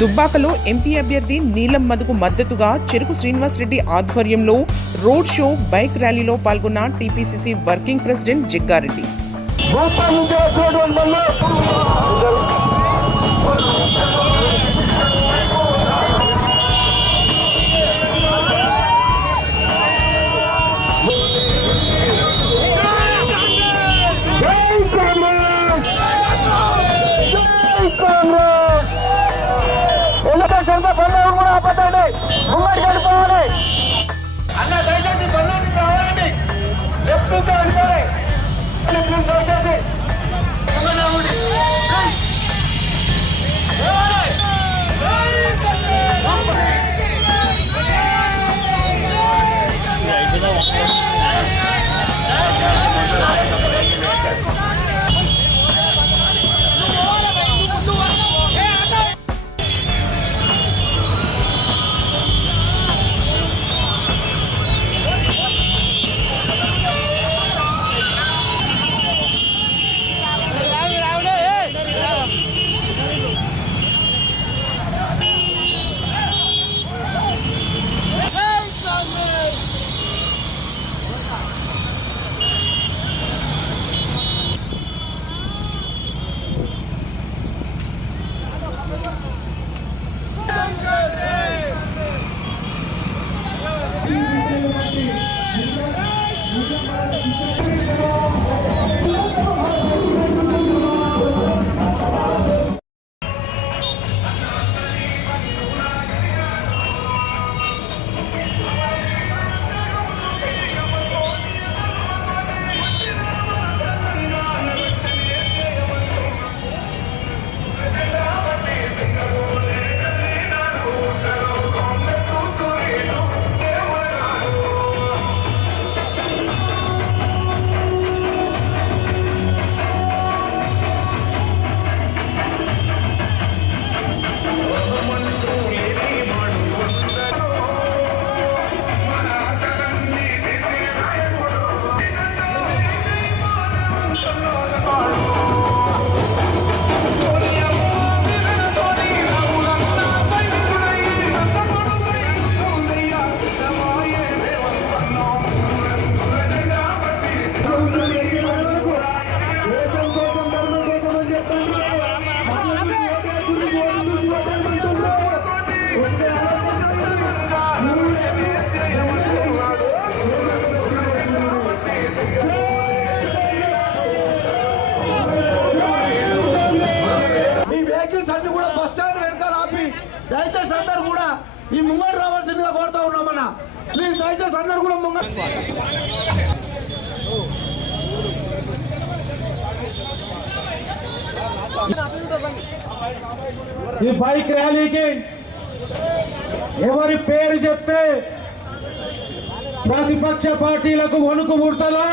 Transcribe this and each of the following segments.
దుబ్బాకలో ఎంపీ అభ్యర్థి నీలం మధుకు మద్దతుగా చెరుకు శ్రీనివాస్ రెడ్డి ఆధ్వర్యంలో రోడ్ షో, బైక్ ర్యాలీలో పాల్గొన్న టీపీసీసీ వర్కింగ్ ప్రెసిడెంట్ జగ్గారెడ్డి. ముంగడి గడిపోవాలి అన్న, దయచేసి బల్లూరు రావాలండి. లెఫ్ట్ వెళ్ళిపోవాలి. దయచేసి దయచేసి అందరూ కూడా ఈ ముంగడు రావాల్సిందిగా కోరుతా ఉన్నామన్న. ప్లీజ్ దయచేసి అందరూ కూడా ముంగడు. ఈ బైక్ ర్యాలీకి ఎవరి పేరు చెప్తే ప్రతిపక్ష పార్టీలకు వణుకు పుడతలో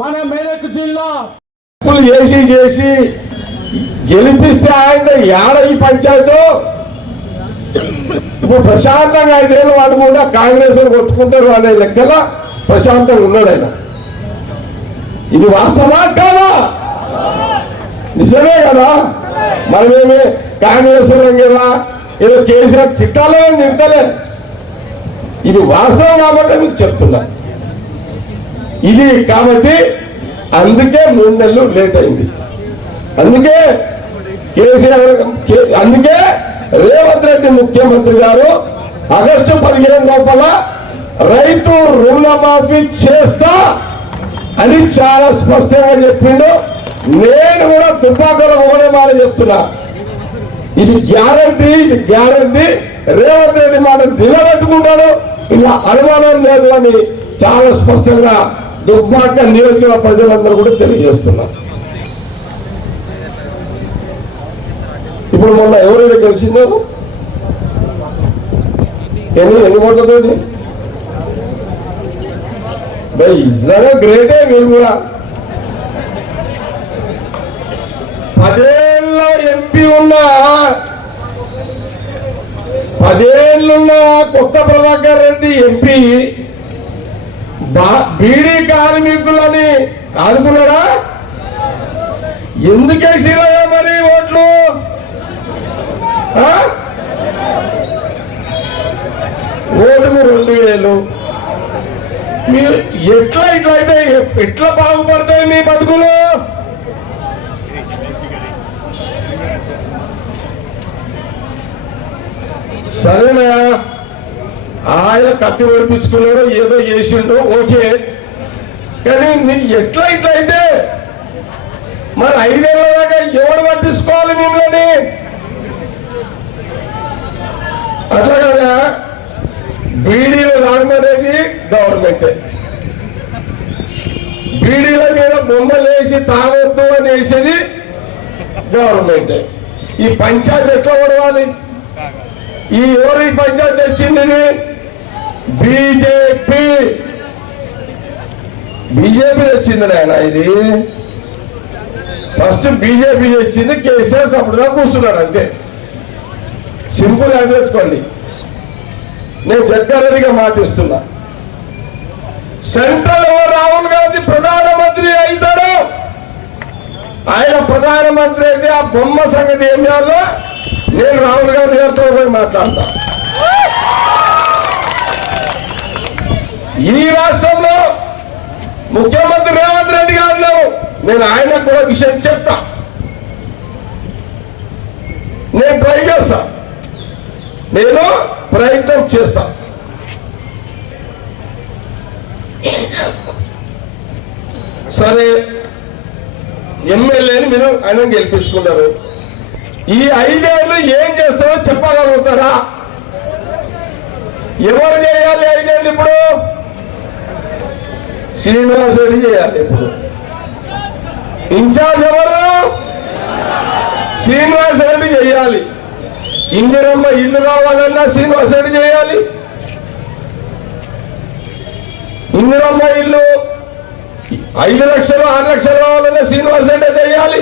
మన మెదక్ జిల్లా చేసి గెలిపిస్తే ఆయన ఏడ ఈ పంచాయతీ ఇప్పుడు ప్రశాంతంగా 5 ఏళ్ళ వాడు కూడా కాంగ్రెస్ కొట్టుకుంటారు అనే లెక్కల ప్రశాంతంగా ఉన్నాడు ఆయన. ఇది వాస్తవా కాదా? నిజమే కదా. మనమేమి కాంగ్రెస్ కదా ఏదో కేసీఆర్ తిట్టాలో తిట్టలే. ఇది వాస్తవం కాబట్టి మీకు చెప్తున్నా. ఇది కాబట్టి అందుకే 3 నెలలు లేట్ అయింది. అందుకే కేసీఆర్ అందుకే రేవంత్ రెడ్డి ముఖ్యమంత్రి గారు ఆగస్టు 15 లోపల రైతు రుణమాఫీ చేస్తా అని చాలా స్పష్టంగా చెప్పిండు. నేను కూడా దుబ్బాకలో ఒకటే మాట చెప్తున్నా, ఇది గ్యారంటీ, ఇది గ్యారంటీ. రేవంత్ రెడ్డి మాట నిలబెట్టుకుంటాడు, ఇలా అనుమానం లేదు అని చాలా స్పష్టంగా దుబ్బాక నియోజకవర్గ ప్రజలందరూ కూడా తెలియజేస్తున్నారు. ఇప్పుడు మొన్న ఎవరైనా గెలిచిందారు ఎన్ని ఓట్లతో? నిజంగా గ్రేటే. మీరు కూడా 10 ఏళ్ళ ఎంపీ ఉన్నా, 10 ఏళ్ళున్న కొత్త ప్రభాకర్ రెడ్డి ఎంపీ బీడీ కార్మికులని ఆదుకున్నాడా? ఎందుకేసిరా మరి ఓట్లు? ఓటుకు 2000. మీరు ఇట్లయితే ఎట్లా బాగుపడతాయి మీ బతుకులు? సరేనా, ఆయన కత్తి ఓడిపించుకున్నాడో ఏదో చేసిండో ఓకే, కానీ మీరు ఇట్లయితే మరి 5 ఏళ్ళ దాకా ఎవడు పట్టించుకోవాలి మిమ్మల్ని? అట్లా కదా, బీడీలు రామనేది గవర్నమెంటే, బీడీల మీద బొమ్మలు వేసి తాగొద్దు అని వేసేది గవర్నమెంటే. ఈ పంచాయతీ ఎట్లా ఓడవాలి? ఈ ఎవరు ఈ పంచాయతీ తెచ్చింది? బీజేపీ తెచ్చింది నాయన. ఇది ఫస్ట్ బీజేపీ తెచ్చింది, కేసీఆర్ అప్పుడుగా కూర్చున్నాడు అంతే. సింపుల్ గా పెట్టుకోండి. నేను జగ్గారెడ్డిగా మాటిస్తున్నా, సెంట్రల్ రాహుల్ గాంధీ ప్రధానమంత్రి అవుతాడు. ఆయన ప్రధానమంత్రి అయితే ఆ బొమ్మ సంగతి ఏం చేయాలో నేను రాహుల్ గాంధీ గారితో పోయి మాట్లాడతా. ఈ రాష్ట్రంలో ముఖ్యమంత్రి రేవంత్ రెడ్డి గారు, నేను ఆయనకు కూడా విషయం చెప్తా, నేను ట్రై చేస్తా, నేను ప్రయత్నం చేస్తా. సరే, ఎమ్మెల్యేని మీరు ఆయన గెలిపించుకున్నారు. ఈ 5 ఏళ్ళు ఏం చేస్తారో చెప్పగలుగుతారా? ఎవరు చేయాలి 5 ఏళ్ళు? ఇప్పుడు శ్రీనివాస్ రెడ్డి చేయాలి. ఇప్పుడు ఇన్ఛార్జ్ ఎవరు? శ్రీనివాస్ రెడ్డి చేయాలి. ఇందిరమ్మ ఇల్లు కావాలన్నా శ్రీనివాస్ రెడ్డి చేయాలి. ఇందిరమ్మ ఇల్లు 5 లక్షలు 6 లక్షలు కావాలన్నా శ్రీనివాస్ రెడ్డి చేయాలి.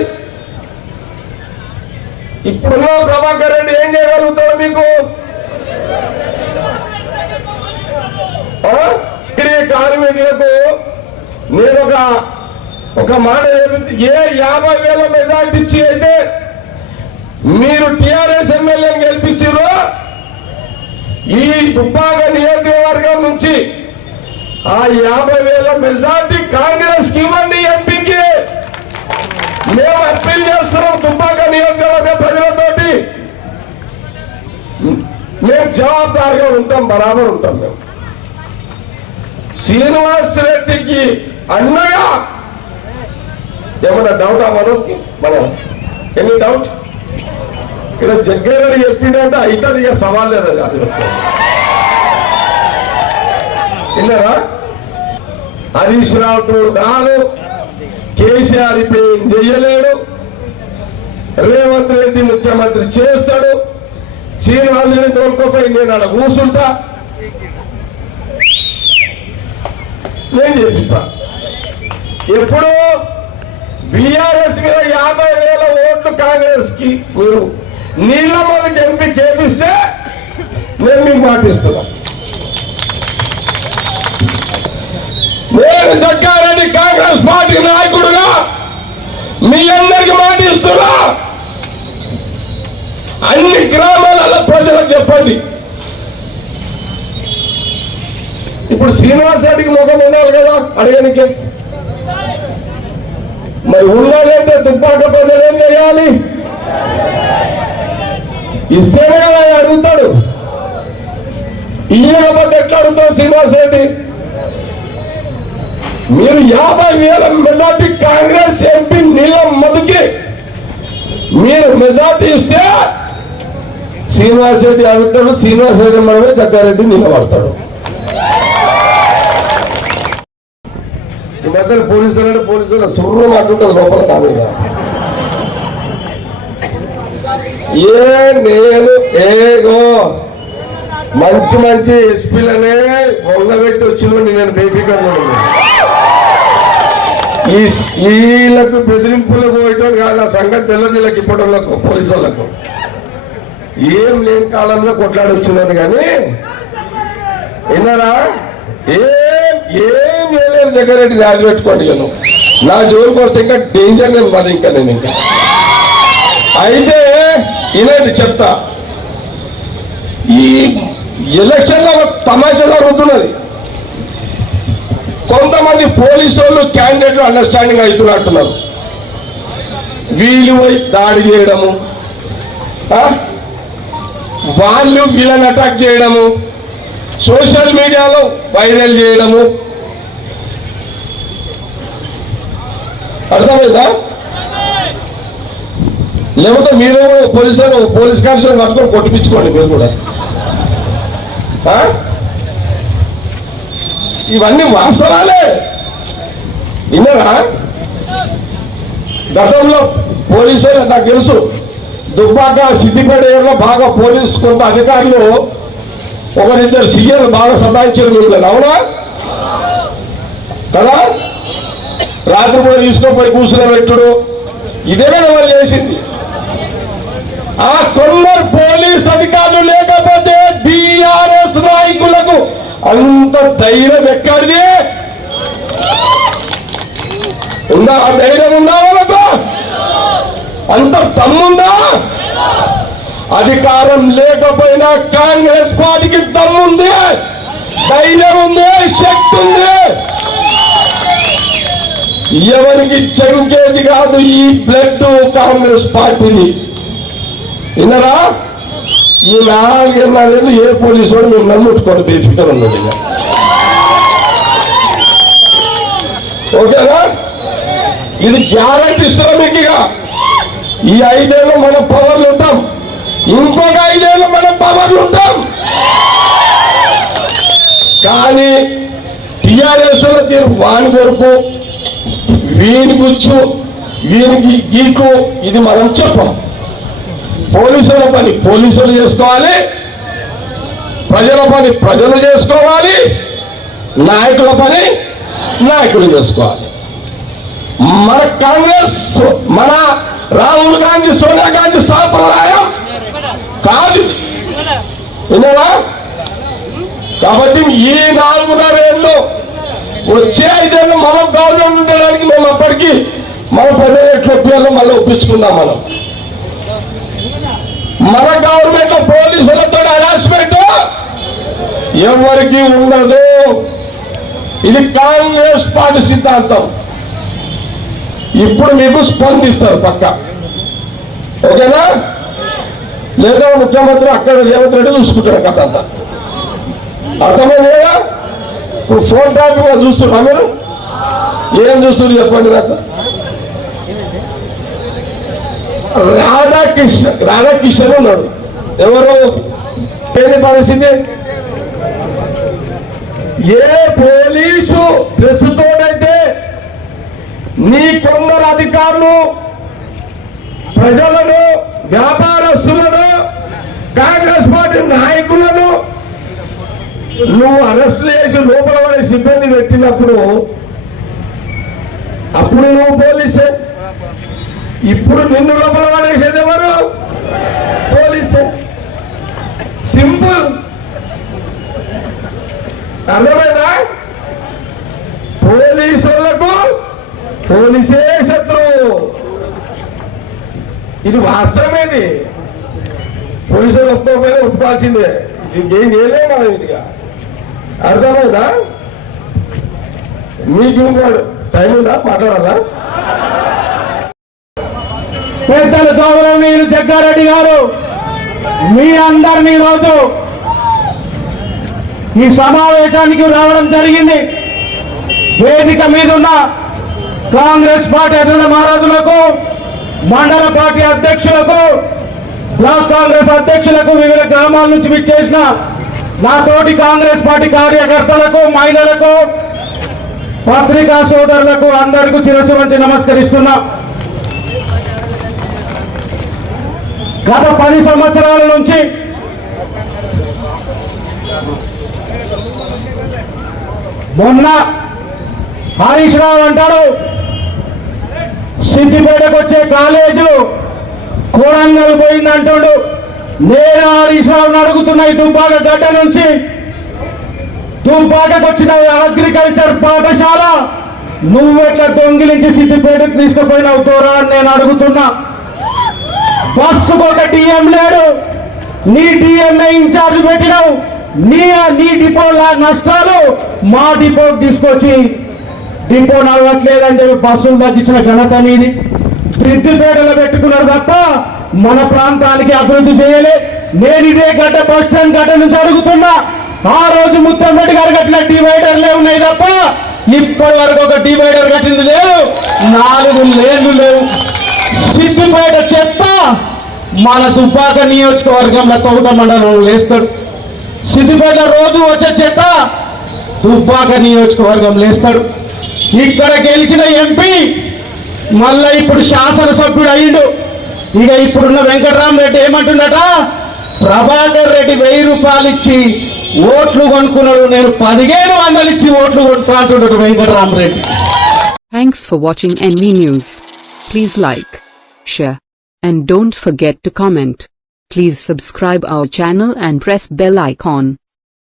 ఇప్పుడున్న ప్రభాకర్ రెడ్డి ఏం చేయగలుగుతాడు మీకు? కార్మికులకు నేను ఒక మాట చెప్పింది, ఏ 50,000 మెజార్టీ ఇచ్చి అయితే మీరు టిఆర్ఎస్ ఎమ్మెల్యేని గెలిపించారు, ఈ దుబ్బాక నియోజకవర్గం నుంచి ఆ 50,000 మెజార్టీ కాంగ్రెస్ కి ఇవ్వండి. ఎంపీకి మేము అప్పీల్ చేస్తున్నాం. దుబ్బాక నియోజకవర్గ ప్రజలతోటి మేము జవాబుదారిగా ఉంటాం, బరాబర్ ఉంటాం. మేము శ్రీనివాస్ రెడ్డికి అన్నగా ఏమన్నా డౌట్ అవ్వడానికి మనం ఎన్ని డౌట్? ఇలా జగ్గారెడ్డి చెప్పిండంటే అయితే ఇక సవాల్ లేదు. అది విన్నారా? హరీష్ రావు రాదు, కేసీఆర్ ఇప్పుడు ఏం చెయ్యలేడు, రేవంత్ రెడ్డి ముఖ్యమంత్రి చేస్తాడు. శ్రీనివాస్ రెడ్డి తోలుకోపోయి నేను అక్కడ కూర్చుంటా, నేను చేపిస్తా. ఎప్పుడు బీఆర్ఎస్ మీద 50,000 ఓట్లు కాంగ్రెస్ కి మీరు నీళ్ళ మొదటి ఎంపీ చేపిస్తే నేను మీకు మాటిస్తున్నా. నేను జగ్గారెడ్డి కాంగ్రెస్ పార్టీ నాయకుడుగా మీ అందరికి మాటిస్తున్నా. అన్ని గ్రామాల ప్రజలకు చెప్పండి. ఇప్పుడు శ్రీనివాస్ రెడ్డికి ముఖం ఉండాలి కదా అడగనికి. మరి ఉండాలంటే దుబ్బాక ప్రజలు ఏం చేయాలి? ఇస్తేనే కదా ఆయన అడుగుతాడు. ఈయనపోతే ఎట్లా అడుగుతాడు శ్రీనివాస్ రెడ్డి? మీరు 50,000 మెజార్టీ కాంగ్రెస్ ఎంపీ నీలం మధుకి మీరు మెజార్టీ ఇస్తే శ్రీనివాస్ రెడ్డి అడుగుతాడు. శ్రీనివాస్ రెడ్డి మనమే జగ్గారెడ్డి నిలబడతాడు. ఈ మధ్యలో పోలీసులు అంటే పోలీసులు సుర్రు అంటుంటుంది లోపల కాదు. నేను ఏగో మంచి మంచి ఎస్పీలనే వంగబెట్టి వచ్చిన నేను బేబీకర్లో వీళ్ళకు బెదిరింపులకు పోయటం కాదు నా సంగతి తెల్లదిళ్ళకి ఇప్పటిలకు పోలీసులకు ఏం లేని కాలంలో కొట్లాడొచ్చినాను కానీ విన్నారా? ఏం చేయలేదు. జగ్గారెడ్డి రాజు పెట్టుకోండి. నేను నా జోలికి వస్తే ఇంకా డేంజర్ నేను మరి ఇంకా అయితే ఇలాంటి చెప్తా. ఈ ఎలక్షన్లో ఒక తమాషా జరుగుతున్నది. కొంతమంది పోలీసు వాళ్ళు క్యాండిడేట్ అండర్స్టాండింగ్ అవుతున్నట్టున్నారు. వీళ్ళు పోయి దాడి చేయడము, వాళ్ళు వీళ్ళని అటాక్ చేయడము, సోషల్ మీడియాలో వైరల్ చేయడము. అర్థమైందా? లేకపోతే మీరు పోలీస్ కానిస్టేబుల్ పట్టుకొని కొట్టిపించుకోండి మీరు కూడా. ఇవన్నీ వాస్తవాలే. విన్నారా? గతంలో పోలీసులు నాకు తెలుసు, దుబ్బాక సిద్దిపేట ఏరియాలో బాగా పోలీసు కొంత అధికారులు ఒకరిద్దరు సీఎలు బాగా సతాయించారు మీరు. అవునా కదా? రాత్రిపూట తీసుకొని కూర్చుని పెట్టుడు ఇదే కదా వాళ్ళు చేసింది. ఆ కొందరు పోలీస్ అధికారులు లేకపోతే బీఆర్ఎస్ నాయకులకు అంత ధైర్యం ఎక్కడిది ఉందా? ఆ ధైర్యం ఉందా వాళ్ళకు? అంత దమ్ముందా? అధికారం లేకపోయినా కాంగ్రెస్ పార్టీకి దమ్ముంది, ధైర్యం ఉంది, శక్తి ఉంది. ఎవరికి చెంకేది కాదు ఈ బ్లడ్ కాంగ్రెస్ పార్టీని. విన్నారా? ఈ 4 ఏ పోలీసు వాడు మీరు నమ్ముట్టుకోండి, బేఫికర్ ఉన్నది. ఓకేనా? ఇది గ్యారంటీ ఇస్తున్నాం మీకు. ఇక ఈ 5 ఏళ్ళు మనం పవర్లు ఉంటాం, ఇంకొక 5 ఏళ్ళు మనం పవర్లు ఉంటాం. కానీ టిఆర్ఎస్ వాని కొరకు వీని గుచ్చు వీనికి గీకు ఇది మనం చెప్పం. పోలీసుల పని పోలీసులు చేసుకోవాలి, ప్రజల పని ప్రజలు చేసుకోవాలి, నాయకుల పని నాయకులు చేసుకోవాలి. మన కాంగ్రెస్, మన రాహుల్ గాంధీ, సోనియా గాంధీ సాంప్రదాయం కాదు. విన్నారా? కాబట్టి ఈ 4.5 ఏళ్ళు వచ్చే 5 ఏళ్ళు మనం గవర్నమెంట్ ఉండడానికి మేము అప్పటికి మన ప్రజలు ఎట్లా ఒప్పాలో మళ్ళీ ఒప్పించుకుందాం. మన గవర్నమెంట్ లో పోలీసులతో హరాస్మెంట్ ఎవరికి ఉండదు. ఇది కాంగ్రెస్ పార్టీ సిద్ధాంతం. ఇప్పుడు మీకు స్పందిస్తారు పక్క. ఓకేనా? లేదా ముఖ్యమంత్రి అక్కడ రేవంత్ రెడ్డి చూసుకుంటాడు కథ అంతా. అర్థమైంది కదా? ఇప్పుడు ఫోన్ టాపిక్ చూస్తున్నా మీరు ఏం చూస్తున్నారు చెప్పండి నాకు. రాధాకిషన్ ఉన్నాడు. ఎవరు? ఏది పరిస్థితి? ఏ పోలీసు ప్రస్తుతోనైతే నీ కొందరు అధికారులు ప్రజలను, వ్యాపారస్తులను, కాంగ్రెస్ పార్టీ నాయకులను నువ్వు అరెస్ట్ చేసి లోపల పడే సిబ్బంది పెట్టినప్పుడు అప్పుడు నువ్వు పోలీసే. ఇప్పుడు నిన్ను లోపల పడేసేది ఎవరు? పోలీసే. సింపుల్. అర్థమైందా? పోలీసులకు పోలీసే శత్రువు. ఇది వాస్తవమేది. పోలీసులు ఒప్పుకోకపోయినా ఒప్పుకోవాల్సిందే. ఇంకేం చేయలేము మనం ఇదిగా. అర్థమైందా? మీకు ఇంకోడు టైం ఉందా? మాట్లాడాలా? పెద్దలు గౌరవనీయులు జగ్గారెడ్డి గారు మీ అందరినీ రోజు ఈ సమావేశానికి రావడం జరిగింది. వేదిక మీద ఉన్న కాంగ్రెస్ పార్టీ అధినేత మహారాజులకు, మండల పార్టీ అధ్యక్షులకు, బ్లాక్ కాంగ్రెస్ అధ్యక్షులకు, వివిధ గ్రామాల నుంచి విచ్చేసిన నా తోటి కాంగ్రెస్ పార్టీ కార్యకర్తలకు, మహిళలకు, పత్రికా సోదరులకు అందరికీ శిరస్సు వంచి నమస్కరిస్తున్నా. గత 10 సంవత్సరాల నుంచి మొన్న హరీష్ రావు అంటాడు సిద్దిపేటకు వచ్చే కాలేజు కోడంగల్ పోయిందంటాడు. నేను హరీష్ రావుని అడుగుతున్నా, ఈ దుబ్బాక గడ్డ నుంచి దుబ్బాకకు వచ్చిన అగ్రికల్చర్ పాఠశాల నువ్వెట్లా దొంగిలించి సిద్దిపేటకు తీసుకుపోయినావు తోరా అని నేను అడుగుతున్నా. బస్సుకు ఒక డిఎం లేడు, నీ డిఎంఏ ఇన్ఛార్జ్ పెట్టినావు, నీ డిపోల నష్టాలు మా డిపోకి తీసుకొచ్చి డిపో నడవట్లేదని చెప్పి బస్సులు తగ్గించిన ఘనత మీది. సిద్దిపేటలో పెట్టుకున్నారు తప్ప మన ప్రాంతానికి అభివృద్ధి చేయలే. నేను ఇదే గడ్డ బస్ స్టాండ్ గడ్డ నుంచి అడుగుతున్నా, ఆ రోజు ముత్తంరెడ్డి గారు కట్టిన డివైడర్లే ఉన్నాయి తప్ప ఇప్పటి వరకు ఒక డివైడర్ కట్టింది లేదు, 4 లేన్లు లేవు. సిద్దిపేట చెత్త మన దుబ్బాక నియోజకవర్గంలో తోట మండలంలో వేస్తాడు. సిద్దిపేట రోజు వచ్చే చెత్త దుబ్బాక నియోజకవర్గం వేస్తాడు. ఇక్కడ గెలిచిన ఎంపీ మళ్ళా ఇప్పుడు శాసనసభ్యుడు అయ్యిండు. ఇక ఇప్పుడున్న వెంకటరామరెడ్డి ఏమంటున్నట, ప్రభాకర్ రెడ్డి 1000 రూపాయలు ఇచ్చి ఓట్లు కొనుక్కున్నాడు, నేను 1500 ఇచ్చి ఓట్లు కొనుక్కుంటా అంటున్నాడు Venkatarama Reddy. Thanks for watching NV News. Please like, share, and don't forget to comment. Please subscribe our channel and press bell icon.